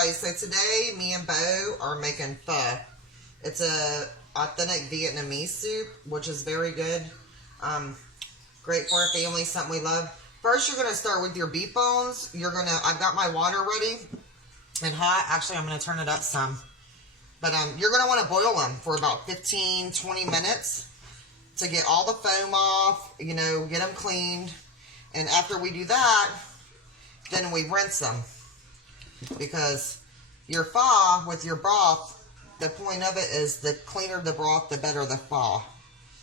guys, so today me and Bo are making pho. It's a authentic Vietnamese soup, which is very good. Great for our family, something we love. First, you're gonna start with your beef bones. I've got my water ready and hot. Actually, I'm gonna turn it up some. But you're gonna want to boil them for about 15-20 minutes to get all the foam off. You know, get them cleaned. And after we do that, then we rinse them. Because your pho with your broth, the point of it is the cleaner the broth, the better the pho.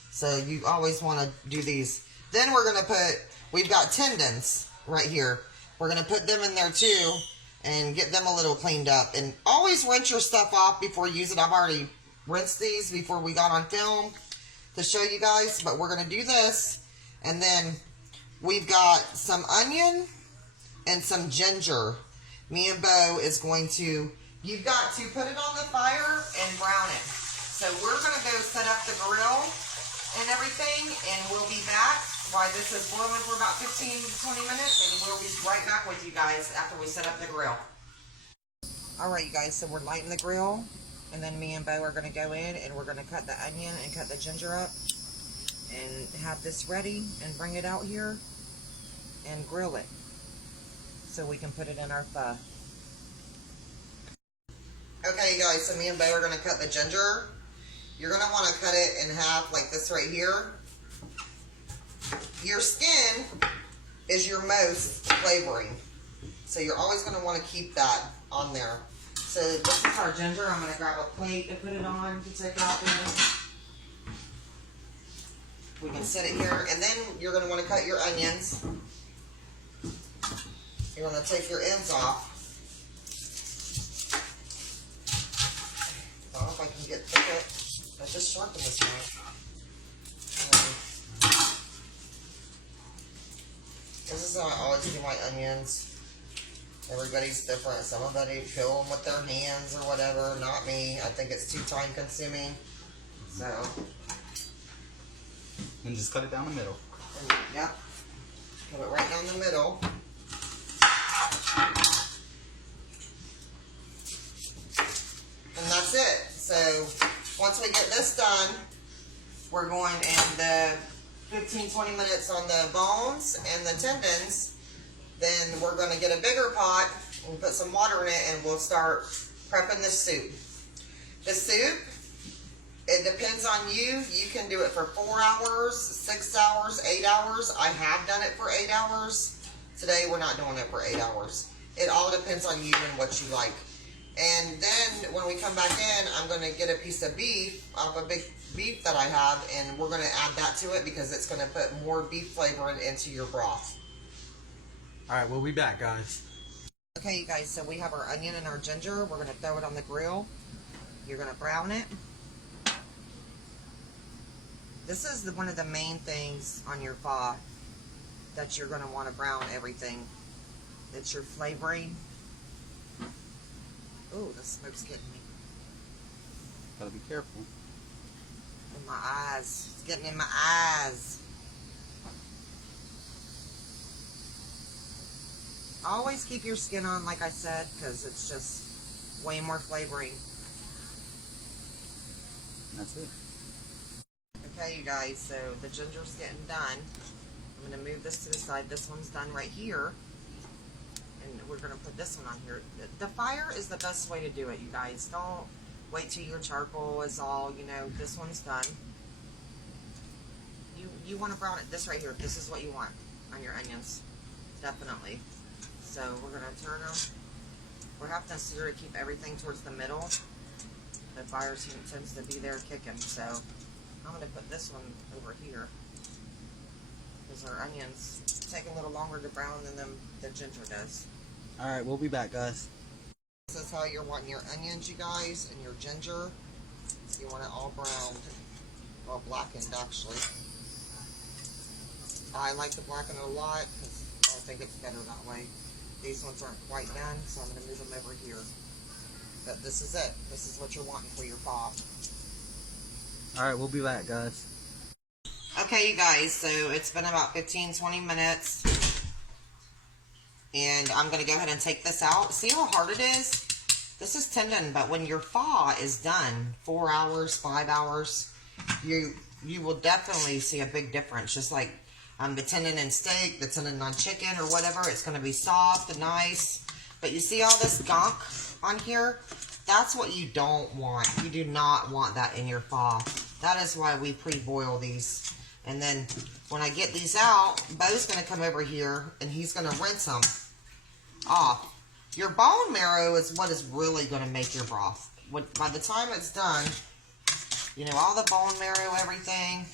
So you always want to do these. Then we're going to we've got tendons right here. We're going to put them in there too and get them a little cleaned up. And always rinse your stuff off before you use it. I've already rinsed these before we got on film to show you guys. But we're going to do this. And then we've got some onion and some ginger. Me and Bo is going to, you've got to put it on the fire and brown it. So we're going to go set up the grill and everything, and we'll be back while this is boiling for about 15-20 minutes, and we'll be right back with you guys after we set up the grill. Alright, you guys, so we're lighting the grill, and then me and Bo are going to go in, and we're going to cut the onion and cut the ginger up, and have this ready, and bring it out here, and grill it, so we can put it in our pho. Okay, you guys, so me and Bo are going to cut the ginger. You're going to want to cut it in half like this right here. Your skin is your most flavoring. So you're always going to want to keep that on there. So this is our ginger. I'm going to grab a plate to put it on to take out there. We can set it here. And then you're going to want to cut your onions. You're going to take your ends off. I don't know if I can get it. I just sharpened this knife. This is how I always do my onions. Everybody's different. Somebody peel them with their hands or whatever. Not me. I think it's too time consuming. So. And just cut it down the middle. Yep. Cut it right down the middle. And that's it. So once we get this done, we're going in the 15-20 minutes on the bones and the tendons. Then we're going to get a bigger pot and put some water in it, and we'll start prepping the soup. The soup, it depends on you. You can do it for 4 hours, 6 hours, 8 hours. I have done it for 8 hours. Today we're not doing it for 8 hours. It all depends on you and what you like. And then when we come back in, I'm going to get a piece of beef off a big beef that I have, and we're going to add that to it because it's going to put more beef flavor into your broth. Alright, we'll be back, guys. Okay, you guys, so we have our onion and our ginger. We're going to throw it on the grill. You're going to brown it. This is one of the main things on your pho that you're going to want to brown everything. It's your flavoring. Oh, the smoke's getting me. Gotta be careful. In my eyes. It's getting in my eyes. Always keep your skin on, like I said, because it's just way more flavoring. That's it. Okay, you guys, so the ginger's getting done. I'm going to move this to the side. This one's done right here. And we're going to put this one on here. The fire is the best way to do it, you guys. Don't wait till your charcoal is all, you know, this one's done. You want to brown it. This right here, this is what you want on your onions. Definitely. So we're going to turn them. We have to sort of keep everything towards the middle. The fire tends to be there kicking, so I'm going to put this one over here. Because our onions take a little longer to brown than the ginger does. Alright, we'll be back, guys. This is how you're wanting your onions, you guys, and your ginger. So you want it all browned. Well, blackened, actually. I like to blacken it a lot because I think it's better that way. These ones aren't quite done, so I'm going to move them over here. But this is it. This is what you're wanting for your pho. Alright, we'll be back, guys. Okay, you guys, so it's been about 15-20 minutes. And I'm going to go ahead and take this out. See how hard it is? This is tendon, but when your thaw is done, 4 hours, 5 hours, you will definitely see a big difference. Just like the tendon in steak, the tendon on chicken or whatever, it's going to be soft and nice. But you see all this gunk on here? That's what you don't want. You do not want that in your thaw. That is why we pre-boil these. And then when I get these out, Bo's going to come over here and he's going to rinse them off. Your bone marrow is what is really going to make your broth. By the time it's done, you know, all the bone marrow, everything.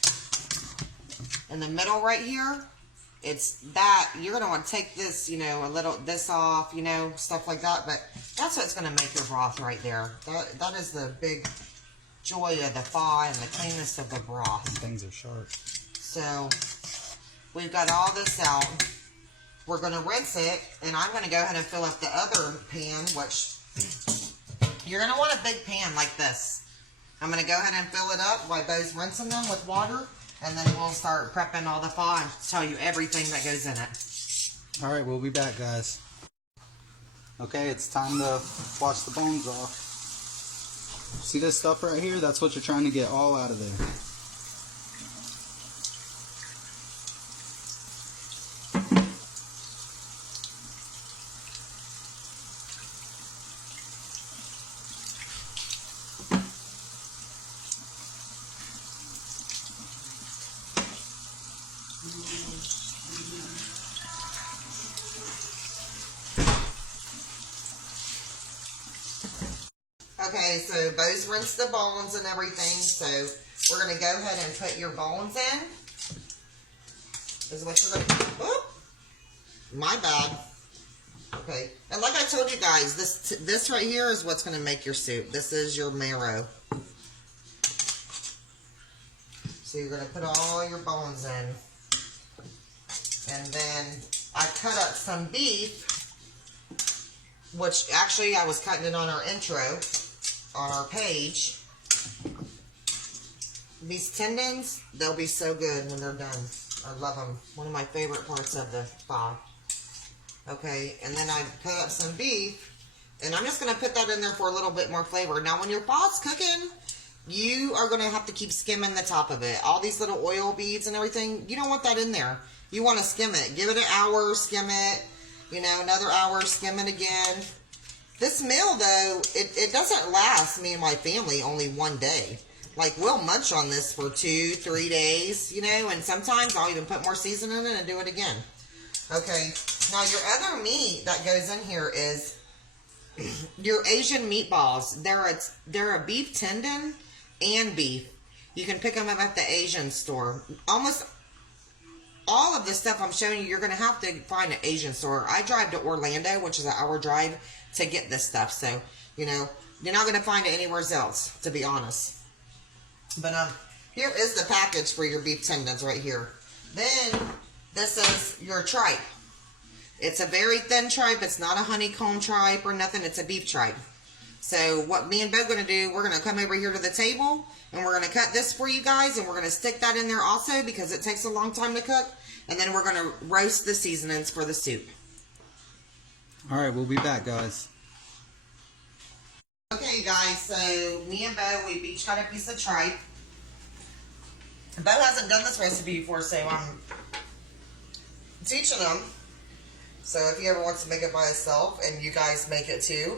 In the middle right here, it's that. You're going to want to take this, you know, this off, you know, stuff like that. But that's what's going to make your broth right there. That is the big joy of the thaw and the cleanness of the broth. Things are sharp. So, we've got all this out. We're going to rinse it, and I'm going to go ahead and fill up the other pan, which you're going to want a big pan like this. I'm going to go ahead and fill it up while Bo's rinsing them with water, and then we'll start prepping all the thaw and tell you everything that goes in it. Alright, we'll be back, guys. Okay, it's time to wash the bones off. See this stuff right here? That's what you're trying to get all out of there. Okay, so Bo's rinsed the bones and everything, so we're going to go ahead and put your bones in. This is what you're going to do. My bad. Okay, and like I told you guys, this right here is what's going to make your soup. This is your marrow. So you're going to put all your bones in. And then I cut up some beef, which actually I was cutting it on our intro, on our page. These tendons, they'll be so good when they're done. I love them. One of my favorite parts of the thaw. Okay, and then I cut up some beef, and I'm just going to put that in there for a little bit more flavor. Now, when your thaw's cooking, you are going to have to keep skimming the top of it. All these little oil beads and everything, you don't want that in there. You want to skim it. Give it an hour, skim it. You know, another hour, skim it again. This meal, though, it doesn't last me and my family only one day. Like, we'll munch on this for 2-3 days, you know, and sometimes I'll even put more seasoning in it and do it again. Okay, now your other meat that goes in here is your Asian meatballs. They're a beef tendon and beef. You can pick them up at the Asian store. Almost all of the stuff I'm showing you, you're going to have to find an Asian store. I drive to Orlando, which is an hour drive, to get this stuff. So, you know, you're not going to find it anywhere else, to be honest. But here is the package for your beef tendons right here. Then, this is your tripe. It's a very thin tripe. It's not a honeycomb tripe or nothing. It's a beef tripe. So, what me and Bo are going to do, we're going to come over here to the table, and we're going to cut this for you guys, and we're going to stick that in there also because it takes a long time to cook. And then we're going to roast the seasonings for the soup. Alright, we'll be back, guys. Okay, guys, so me and Bo, we've each got a piece of tripe. Bo hasn't done this recipe before, so I'm teaching him. So if he ever wants to make it by himself, and you guys make it too,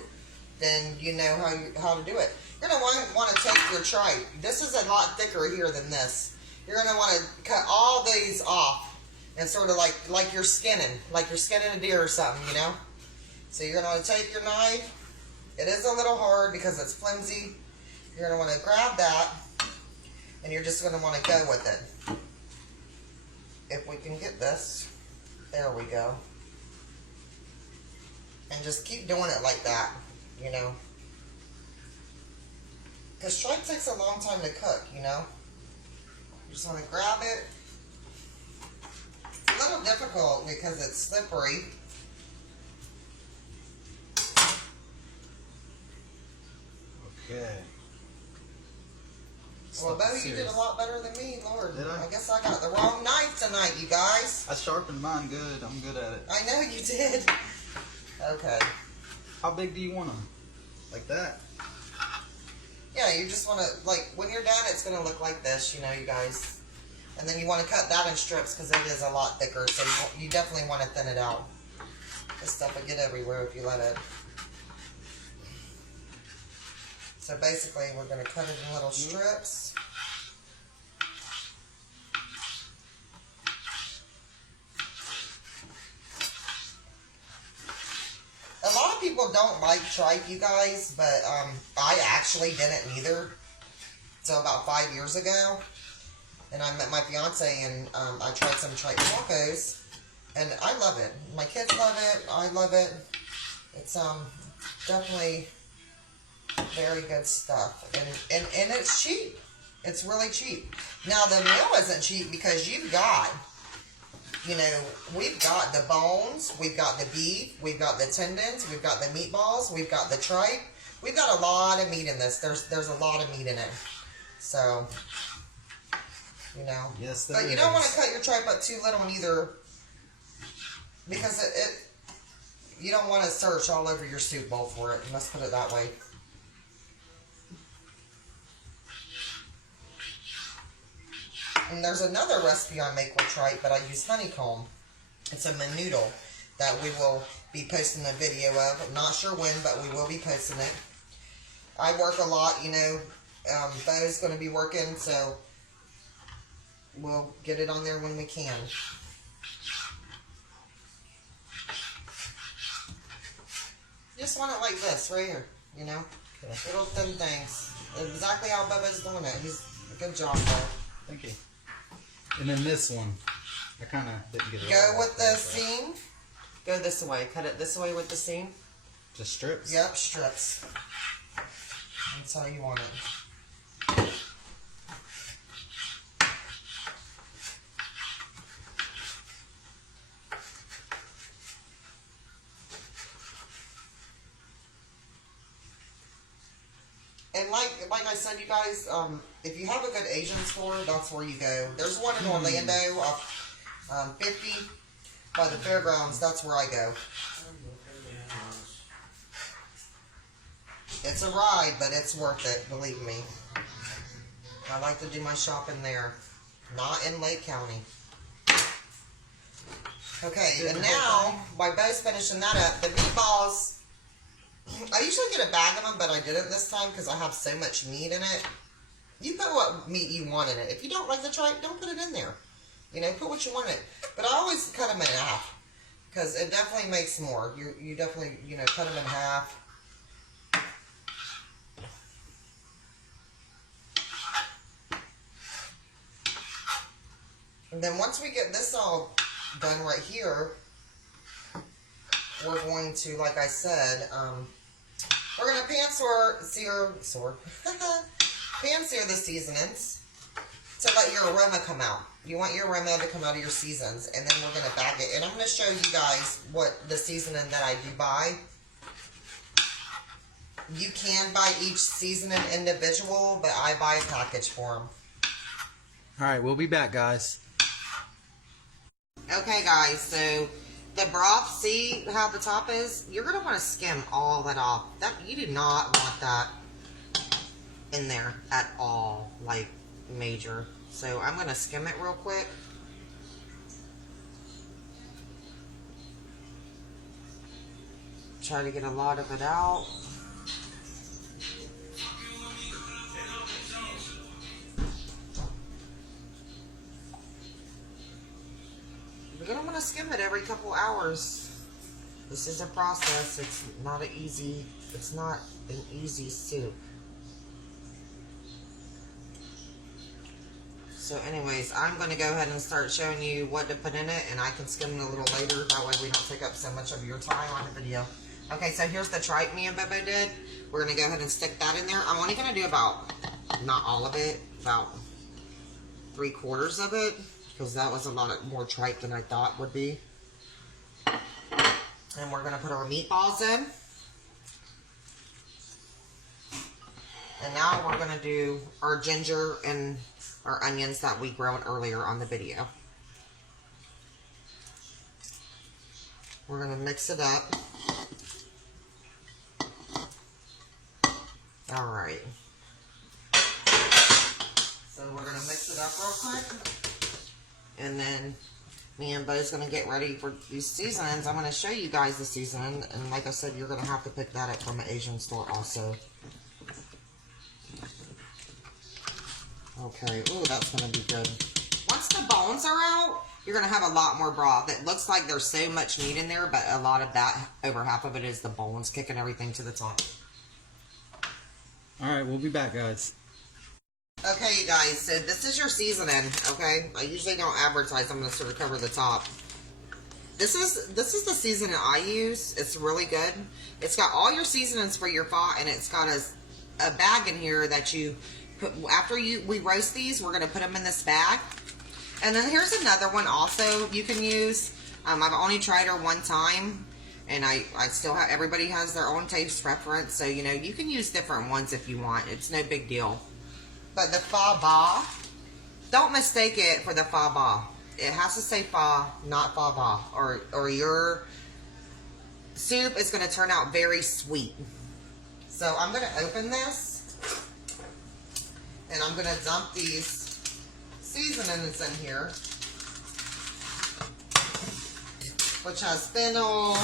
then you know how to do it. You're going to want to take your tripe. This is a lot thicker here than this. You're going to want to cut all these off. And sort of like you're skinning a deer or something, you know? So you're going to want to take your knife. It is a little hard because it's flimsy. You're going to want to grab that, and you're just going to want to go with it. If we can get this, there we go. And just keep doing it like that, you know? Because tripe takes a long time to cook, you know? You just want to grab it. A little difficult because it's slippery. Okay. Well, Bo, you did a lot better than me, Lord. Did I? I guess I got the wrong knife tonight, you guys. I sharpened mine good. I'm good at it. I know you did. Okay. How big do you want them? like that. Yeah, you just want to, like, when you're done, it's going to look like this, you know, you guys. And then you want to cut that in strips because it is a lot thicker, so you definitely want to thin it out. This stuff will get everywhere if you let it. So basically, we're going to cut it in little strips. A lot of people don't like tripe, you guys, but I actually didn't either. So about 5 years ago, and I met my fiance, and I tried some tripe tacos, and I love it. My kids love it. I love it. It's definitely very good stuff, and it's cheap. It's really cheap. Now the meal isn't cheap because you've got, you know, we've got the bones, we've got the beef, we've got the tendons, we've got the meatballs, we've got the tripe. We've got a lot of meat in this. There's a lot of meat in it. So, you know. Yes, but you don't want to cut your tripe up too little either, because you don't want to search all over your soup bowl for it. Let's put it that way. And there's another recipe I make with tripe, but I use honeycomb. It's a menudo that we will be posting a video of. I'm not sure when, but we will be posting it. I work a lot, you know. Bo's going to be working, so we'll get it on there when we can. Just want it like this, right here, you know? Okay. Little thin things. Exactly how Bubba's doing it. He's a good job, though. Thank you. And then this one, I kind of didn't get it. Go with the seam. Go this way. Cut it this way with the seam. Just strips? Yep, strips. That's how you want it. And like I said, you guys, if you have a good Asian store, that's where you go. There's one in Orlando off 50 by the fairgrounds. That's where I go. It's a ride, but it's worth it, believe me. I like to do my shopping there, not in Lake County. Okay, and now, while Bo's finishing that up, the meatballs, I usually get a bag of them, but I didn't this time because I have so much meat in it. You put what meat you want in it. If you don't like the tripe, don't put it in there. You know, put what you want in it. But I always cut them in half because it definitely makes more. You definitely, you know, cut them in half. And then once we get this all done right here, we're going to, like I said, we're going to pan-sear the seasonings to let your aroma come out. You want your aroma to come out of your seasons, and then we're going to bag it. And I'm going to show you guys what the seasoning that I do buy. You can buy each seasoning individual, but I buy a package for them. All right, we'll be back, guys. Okay, guys, so the broth, see how the top is? You're going to want to skim all that off. You do not want that in there at all, like major. So I'm going to skim it real quick. Try to get a lot of it out. You're going to want to skim it every couple hours. This is a process. It's not an easy soup. So anyways, I'm going to go ahead and start showing you what to put in it, and I can skim it a little later. That way we don't take up so much of your time on the video. Okay, so here's the tripe me and Bubba did. We're going to go ahead and stick that in there. I'm only going to do about, not all of it, about 3/4 of it, because that was a lot more tripe than I thought would be. And we're going to put our meatballs in. And now we're going to do our ginger and our onions that we grilled earlier on the video. We're going to mix it up. All right. So we're going to mix it up real quick. And then me and Bo's going to get ready for these seasonings. I'm going to show you guys the seasoning. And like I said, you're going to have to pick that up from an Asian store also. Okay. Ooh, that's going to be good. Once the bones are out, you're going to have a lot more broth. It looks like there's so much meat in there, but a lot of that, over half of it, is the bones kicking everything to the top. Alright, we'll be back, guys. Okay, you guys, so this is your seasoning, okay? I usually don't advertise. I'm going to sort of cover the top. This is the seasoning I use. It's really good. It's got all your seasonings for your pot, and it's got a bag in here that you put, after we roast these, we're going to put them in this bag. And then here's another one also you can use. I've only tried her one time, and I still have, everybody has their own taste preference, so, you know, you can use different ones if you want. It's no big deal. But the pho ba, don't mistake it for the pho ba. It has to say pho, not pho ba, or your soup is going to turn out very sweet. So I'm going to open this, and I'm going to dump these seasonings in here, which has fennel.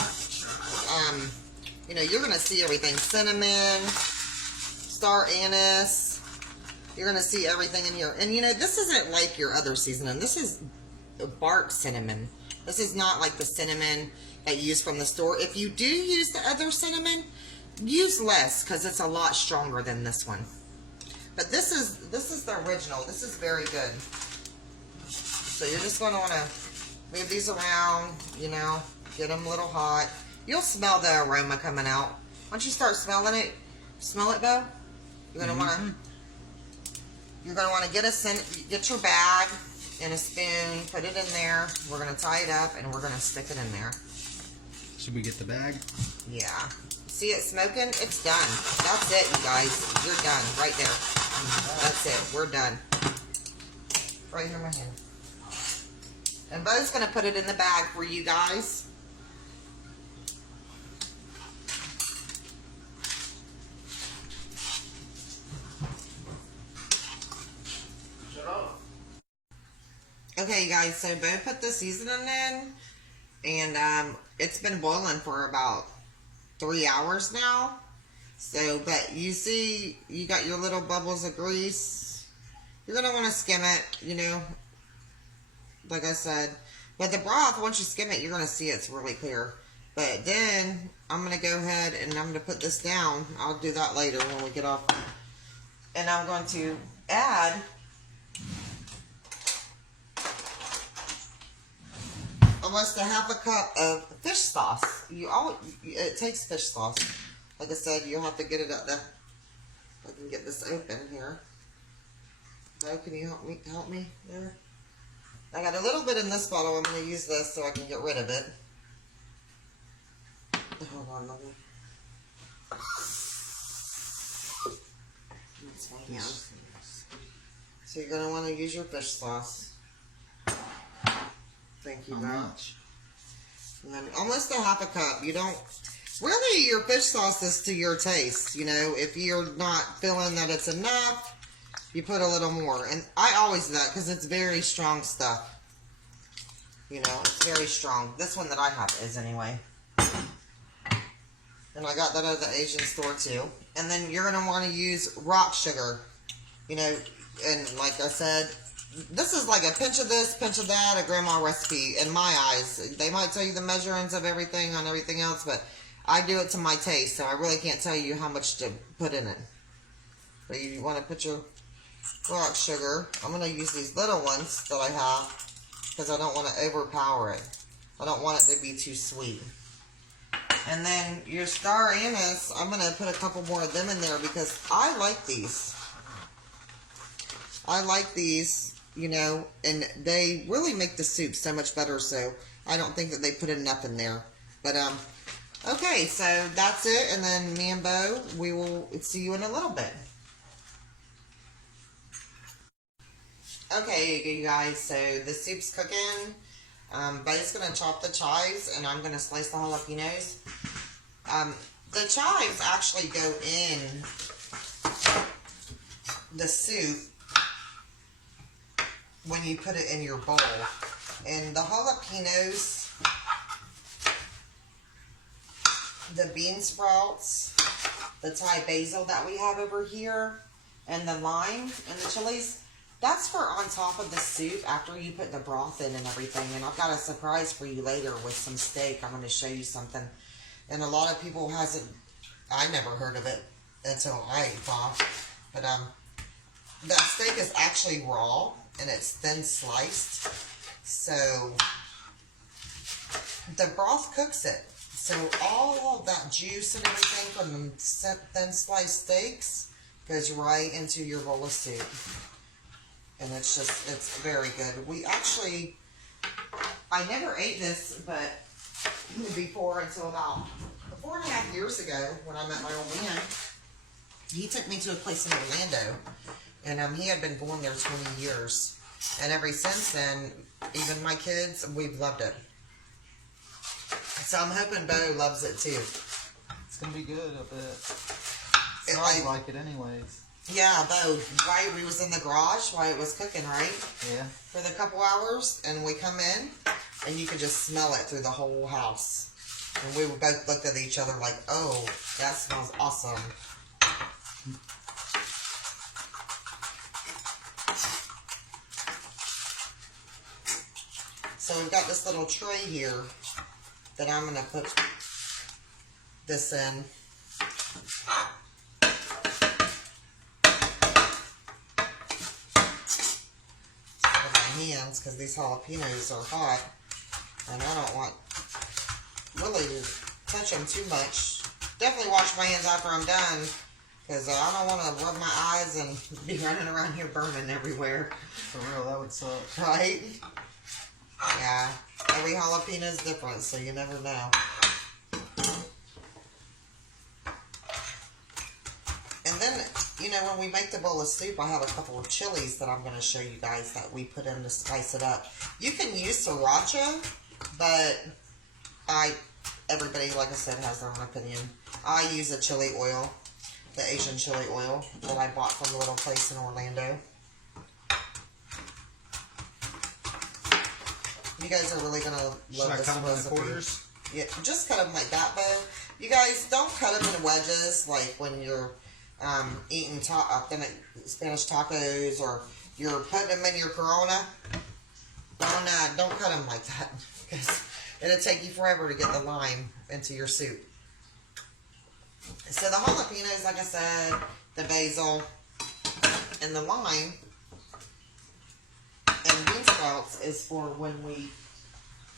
You know, you're going to see everything: cinnamon, star anise. You're going to see everything in here. And, you know, this isn't like your other seasoning. This is bark cinnamon. This is not like the cinnamon that you use from the store. If you do use the other cinnamon, use less, because it's a lot stronger than this one. But this is the original. This is very good. So you're just going to want to move these around, you know, get them a little hot. You'll smell the aroma coming out. Once you start smelling it, smell it, Bo? You're going to want to... You're going to want to get your bag and a spoon, put it in there. We're going to tie it up, and we're going to stick it in there. Should we get the bag? Yeah. See it smoking? It's done. That's it, you guys. You're done right there. That's it. We're done. Right here in my hand. And Bo's going to put it in the bag for you guys. Okay, guys, so Bo put the seasoning in, and it's been boiling for about 3 hours now. So, but you see, you got your little bubbles of grease. You're going to want to skim it, you know, like I said. But the broth, once you skim it, you're going to see it's really clear. But then, I'm going to go ahead and I'm going to put this down. I'll do that later when we get off. And I'm going to add almost a half a cup of fish sauce. It takes fish sauce. Like I said, you'll have to get it up there. I can get this open here. Bo, can you help me there? I got a little bit in this bottle. I'm going to use this so I can get rid of it. Hold on, let me. Yeah. So you're going to want to use your fish sauce. Thank you, Bo. How much? And then almost a half a cup. You don't... Really, your fish sauce is to your taste. You know, if you're not feeling that it's enough, you put a little more. And I always do that because it's very strong stuff. You know, it's very strong. This one that I have is anyway. And I got that at the Asian store too. And then you're going to want to use rock sugar. You know, and like I said, this is like a pinch of this, pinch of that, a grandma recipe in my eyes. They might tell you the measurements of everything on everything else, but I do it to my taste, so I really can't tell you how much to put in it. But you want to put your rock sugar. I'm going to use these little ones that I have because I don't want to overpower it. I don't want it to be too sweet. And then your star anise, I'm going to put a couple more of them in there because I like these. I like these, you know, and they really make the soup so much better, so I don't think that they put enough in there. But, okay, so that's it, and then me and Bo, we will see you in a little bit. Okay, you guys, so the soup's cooking. Bo's going to chop the chives, and I'm going to slice the jalapenos. The chives actually go in the soup when you put it in your bowl. And the jalapenos, the bean sprouts, the Thai basil that we have over here, and the lime and the chilies, that's for on top of the soup after you put the broth in and everything. And I've got a surprise for you later with some steak. I'm going to show you something. And a lot of people I never heard of it until I ate pho. But that steak is actually raw and it's thin sliced. So the broth cooks it. So all of that juice and everything from the thin sliced steaks goes right into your bowl of soup. And it's very good. I never ate this, but before until about 4.5 years ago when I met my old man, he took me to a place in Orlando. And he had been going there 20 years. And ever since then, even my kids, we've loved it. So I'm hoping Bo loves it too. It's gonna be good, I bet. It Smells like it anyways. Yeah, Bo, right? We was in the garage while it was cooking, right? Yeah. For the couple hours, and we come in, and you could just smell it through the whole house. And we both looked at each other like, oh, that smells awesome. So we've got this little tray here that I'm going to put this in. With my hands, because these jalapenos are hot, and I don't want really to touch them too much. Definitely wash my hands after I'm done, because I don't want to rub my eyes and be running around here burning everywhere. For real, that would suck. Right? Yeah, every jalapeno is different, so you never know. And then, when we make the bowl of soup, I have a couple of chilies that I'm going to show you guys that we put in to spice it up. You can use sriracha, but everybody, like I said, has their own opinion. I use a chili oil, the Asian chili oil that I bought from a little place in Orlando. You guys are really going to love this recipe. Should I cut them in quarters? Yeah, just cut them like that, Bo. You guys, don't cut them in wedges like when you're eating authentic Spanish tacos or you're putting them in your Corona. Don't cut them like that because it'll take you forever to get the lime into your soup. So the jalapenos, like I said, the basil, and the lime and bean sprouts is for when we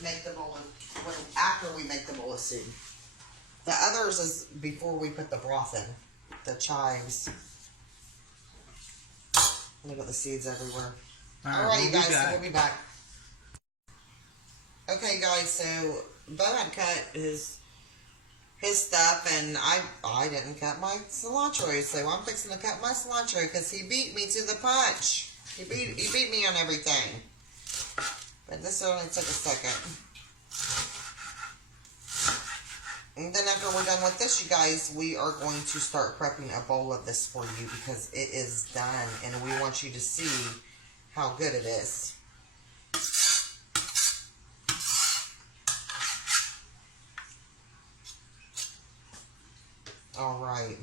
make the bowl after we make the bowl of soup. The others is before we put the broth in. The chives. Look at the seeds everywhere. Alright, you guys, so we'll be back. Okay, guys, so Bo had cut his stuff, and I didn't cut my cilantro, so I'm fixing to cut my cilantro because he beat me to the punch. He beat me on everything. But this only took a second. And then after we're done with this, you guys, we are going to start prepping a bowl of this for you because it is done. And we want you to see how good it is. Alright.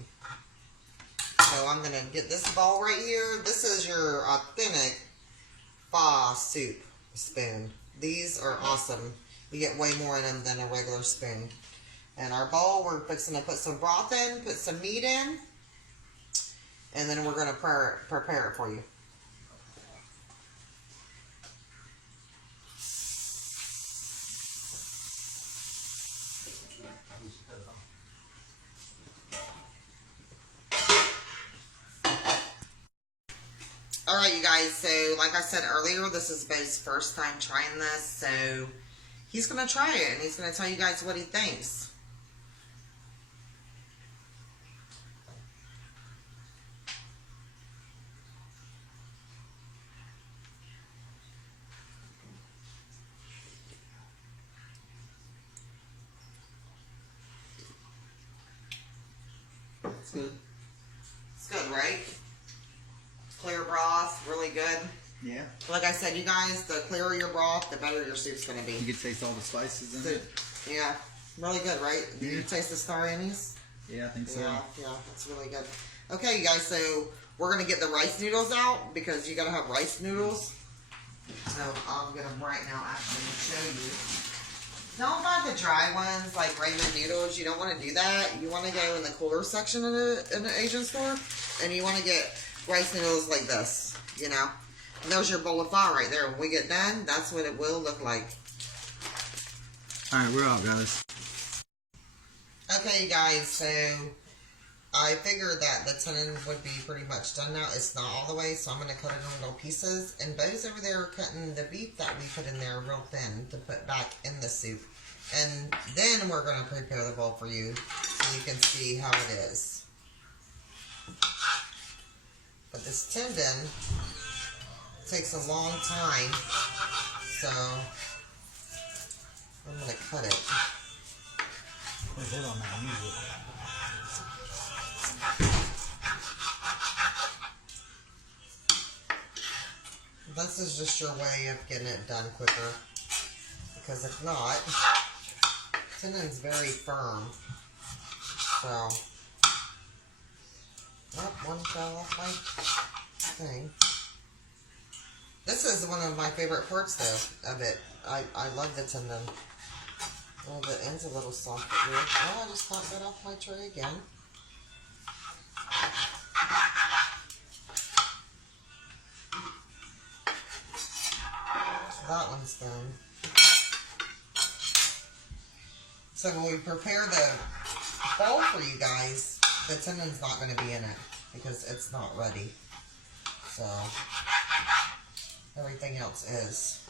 So I'm going to get this bowl right here. This is your authentic pho soup spoon. These are awesome. You get way more in them than a regular spoon. And our bowl, we're fixing to put some broth in, put some meat in, and then we're going to prepare it for you. Alright, you guys, so like I said earlier, this is Bo's first time trying this, so he's going to try it, and he's going to tell you guys what he thinks. It's good. It's good, right? Clear broth, really good. Yeah. Like I said, you guys, the clearer your broth, the better your soup's gonna be. You can taste all the spices in it. Yeah, really good, right? Do you taste the star anise? Yeah, I think so. Yeah, it's really good. Okay, you guys, so we're gonna get the rice noodles out because you gotta have rice noodles. So I'll get them right now actually and show you. Don't buy the dry ones like Raymond noodles. You don't want to do that. You want to go in the cooler section in the Asian store, and you want to get rice noodles like this, you know. And there's your bowl of pho right there. When we get done, that's what it will look like. Alright, we're out, guys. Okay, you guys, so I figured that the tenon would be pretty much done now. It's not all the way, so I'm going to cut it in little pieces. And Bo's over there cutting the beef that we put in there real thin to put back in the soup. And then we're going to prepare the bowl for you so you can see how it is. But this tendon takes a long time, so I'm going to cut it. Hit on that music. This is just your way of getting it done quicker, because if not, tendon's very firm. So, oh, one fell off my thing. This is one of my favorite parts, though, of it. I love the tendon. Oh, the end's a little soft. Oh, I just knocked that off my tray again. That one's done. So when we prepare the bowl for you guys, the tendon's not going to be in it because it's not ready. So everything else is.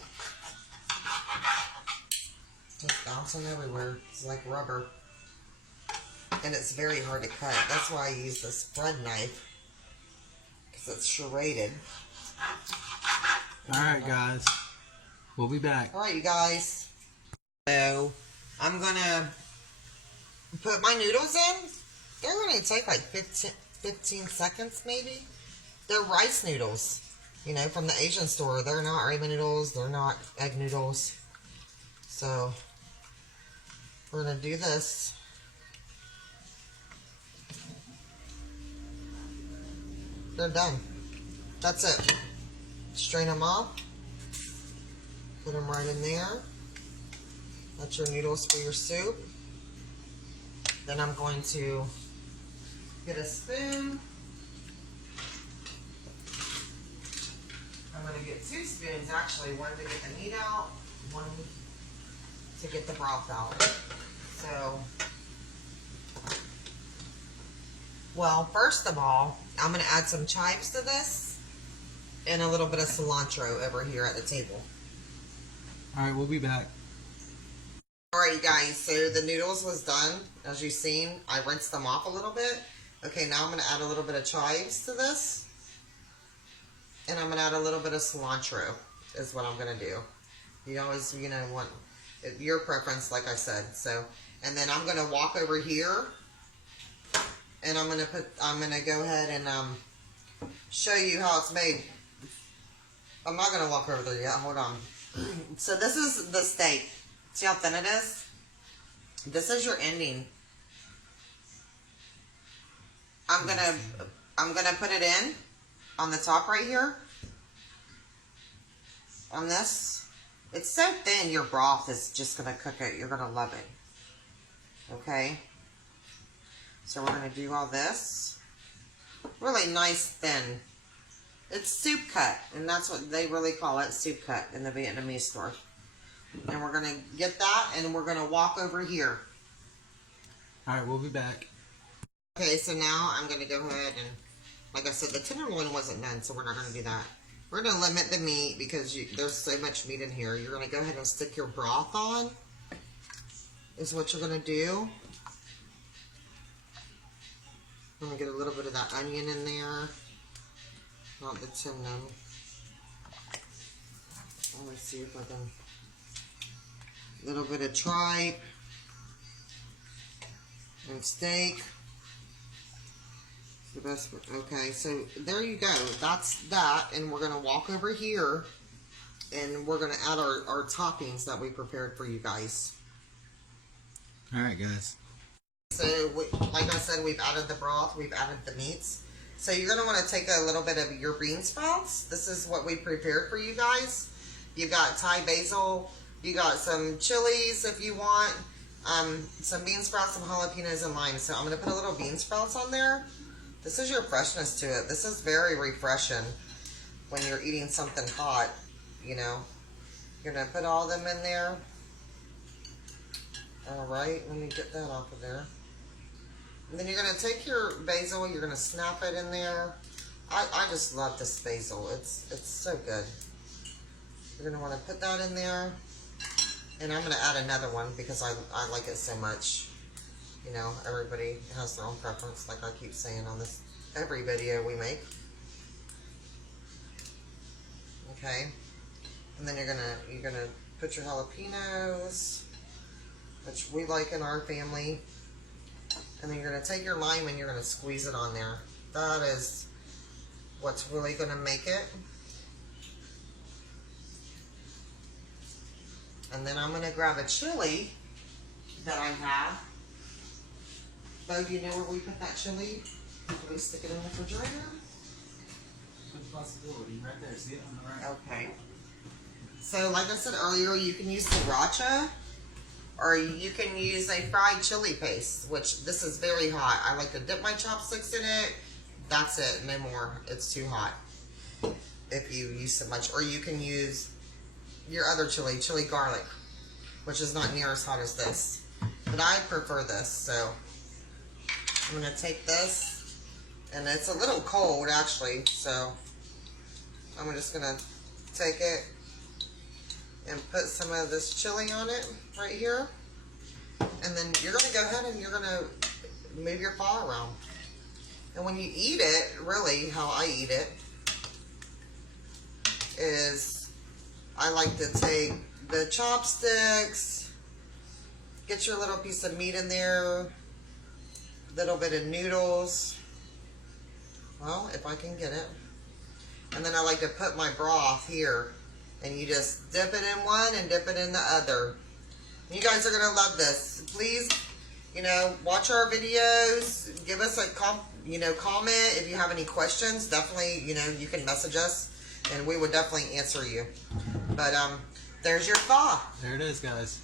Just bouncing everywhere. It's like rubber. And it's very hard to cut. That's why I use the spread knife, because it's serrated. Alright, guys. We'll be back. Alright, you guys. So, I'm going to put my noodles in. They're going to take like 15 seconds maybe. They're rice noodles, you know, from the Asian store. They're not ramen noodles. They're not egg noodles. So, we're going to do this. They're done. That's it. Strain them off. Put them right in there. That's your noodles for your soup. Then I'm going to get a spoon. I'm going to get 2 spoons actually. One to get the meat out, one to get the broth out. So, well, first of all, I'm going to add some chives to this and a little bit of cilantro over here at the table. Alright, we'll be back. Alright, you guys, so the noodles was done. As you've seen, I rinsed them off a little bit. Okay, now I'm going to add a little bit of chives to this. And I'm going to add a little bit of cilantro is what I'm going to do. You always, you know, want your preference, like I said. So, and then I'm going to walk over here. And I'm going to go ahead and show you how it's made. I'm not going to walk over there yet. Hold on. So this is the steak. See how thin it is? This is your ending. I'm gonna put it in on the top right here. On this. It's so thin your broth is just gonna cook it. You're gonna love it. Okay? So we're gonna do all this. Really nice thin. It's soup cut, and that's what they really call it, soup cut in the Vietnamese store. And we're going to get that, and we're going to walk over here. Alright, we'll be back. Okay, so now I'm going to go ahead and, like I said, the tenderloin wasn't done, so we're not going to do that. We're going to limit the meat because there's so much meat in here. You're going to go ahead and stick your broth on, is what you're going to do. I'm going to get a little bit of that onion in there. Not the tendon. Let me see if I can. A little bit of tripe and steak. The best. Okay, so there you go. That's that, and we're gonna walk over here, and we're gonna add our toppings that we prepared for you guys. All right, guys. So, like I said, we've added the broth, we've added the meats. So you're gonna want to take a little bit of your bean sprouts. This is what we prepared for you guys. You got Thai basil. You got some chilies if you want. Some bean sprouts, some jalapenos, and lime. So I'm gonna put a little bean sprouts on there. This is your freshness to it. This is very refreshing when you're eating something hot, you know. You're going to put all them in there. All right, let me get that off of there. And then you're going to take your basil, you're going to snap it in there. I just love this basil. It's so good. You're going to want to put that in there. And I'm going to add another one because I like it so much. You know, everybody has their own preference, like I keep saying on this every video we make. Okay, and then you're gonna put your jalapenos, which we like in our family, and then you're gonna take your lime and you're gonna squeeze it on there. That is what's really gonna make it. And then I'm gonna grab a chili that I have. Bo, do you know where we put that chili? Do we stick it in the refrigerator? Good possibility. Right there. See it on the right. Okay. So, like I said earlier, you can use sriracha, or you can use a fried chili paste, which this is very hot. I like to dip my chopsticks in it. That's it. No more. It's too hot if you use so much. Or you can use your other chili garlic, which is not near as hot as this. But I prefer this, so I'm going to take this, and it's a little cold actually, so I'm just going to take it and put some of this chili on it right here. And then you're going to go ahead and you're going to move your paw around. And when you eat it, really how I eat it is I like to take the chopsticks, get your little piece of meat in there, little bit of noodles, well, if I can get it, and then I like to put my broth here, and you just dip it in one and dip it in the other. You guys are gonna love this. Please, you know, watch our videos, give us a comment if you have any questions. Definitely, you know, you can message us and we would definitely answer you. But there's your pho. There it is, guys.